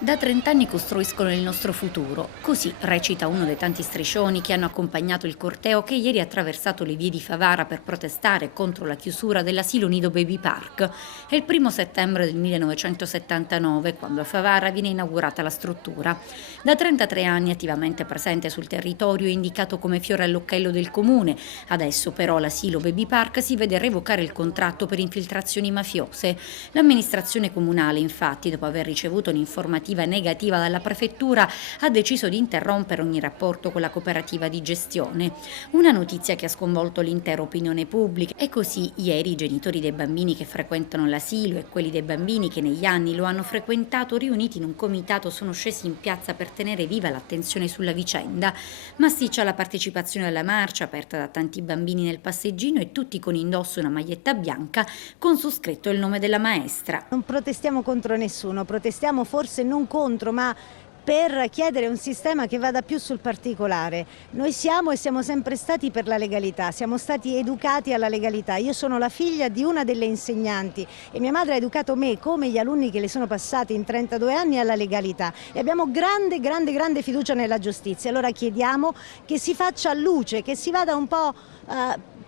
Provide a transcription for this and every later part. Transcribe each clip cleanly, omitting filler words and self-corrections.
Da 30 anni costruiscono il nostro futuro. Così recita uno dei tanti striscioni che hanno accompagnato il corteo che ieri ha attraversato le vie di Favara per protestare contro la chiusura dell'asilo Nido Baby Park. È il 1° settembre del 1979 quando a Favara viene inaugurata la struttura. Da 33 anni attivamente presente sul territorio e indicato come fiore all'occhiello del comune. Adesso però l'asilo Baby Park si vede revocare il contratto per infiltrazioni mafiose. L'amministrazione comunale, infatti, dopo aver ricevuto un'informativa negativa dalla prefettura, ha deciso di interrompere ogni rapporto con la cooperativa di gestione. Una notizia che ha sconvolto l'intera opinione pubblica e così ieri i genitori dei bambini che frequentano l'asilo e quelli dei bambini che negli anni lo hanno frequentato, riuniti in un comitato, sono scesi in piazza per tenere viva l'attenzione sulla vicenda. Massiccia la partecipazione alla marcia, aperta da tanti bambini nel passeggino e tutti con indosso una maglietta bianca con su scritto il nome della maestra. Non protestiamo contro nessuno, protestiamo forse non contro, ma per chiedere un sistema che vada più sul particolare. Noi siamo e siamo sempre stati per la legalità, siamo stati educati alla legalità. Io sono la figlia di una delle insegnanti e mia madre ha educato me, come gli alunni che le sono passati in 32 anni, alla legalità. E abbiamo grande fiducia nella giustizia. Allora chiediamo che si faccia luce, che si vada un po'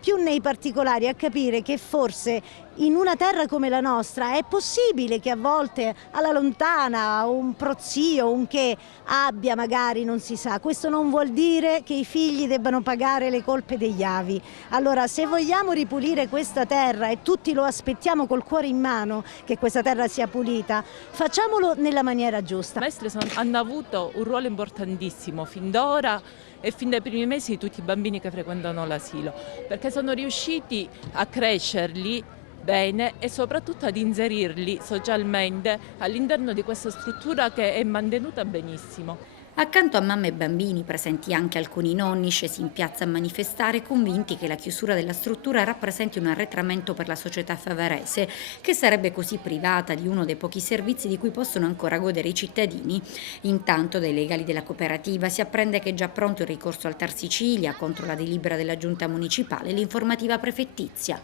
più nei particolari, a capire che forse in una terra come la nostra è possibile che a volte alla lontana un prozio, un che abbia magari non si sa. Questo non vuol dire che i figli debbano pagare le colpe degli avi. Allora, se vogliamo ripulire questa terra e tutti lo aspettiamo col cuore in mano che questa terra sia pulita, facciamolo nella maniera giusta. Le maestre hanno avuto un ruolo importantissimo fin d'ora e fin dai primi mesi di tutti i bambini che frequentano l'asilo, perché sono riusciti a crescerli bene e soprattutto ad inserirli socialmente all'interno di questa struttura che è mantenuta benissimo. Accanto a mamme e bambini, presenti anche alcuni nonni scesi in piazza a manifestare, convinti che la chiusura della struttura rappresenti un arretramento per la società favarese, che sarebbe così privata di uno dei pochi servizi di cui possono ancora godere i cittadini. Intanto dai legali della cooperativa si apprende che è già pronto il ricorso al TAR Sicilia contro la delibera della giunta municipale e l'informativa prefettizia.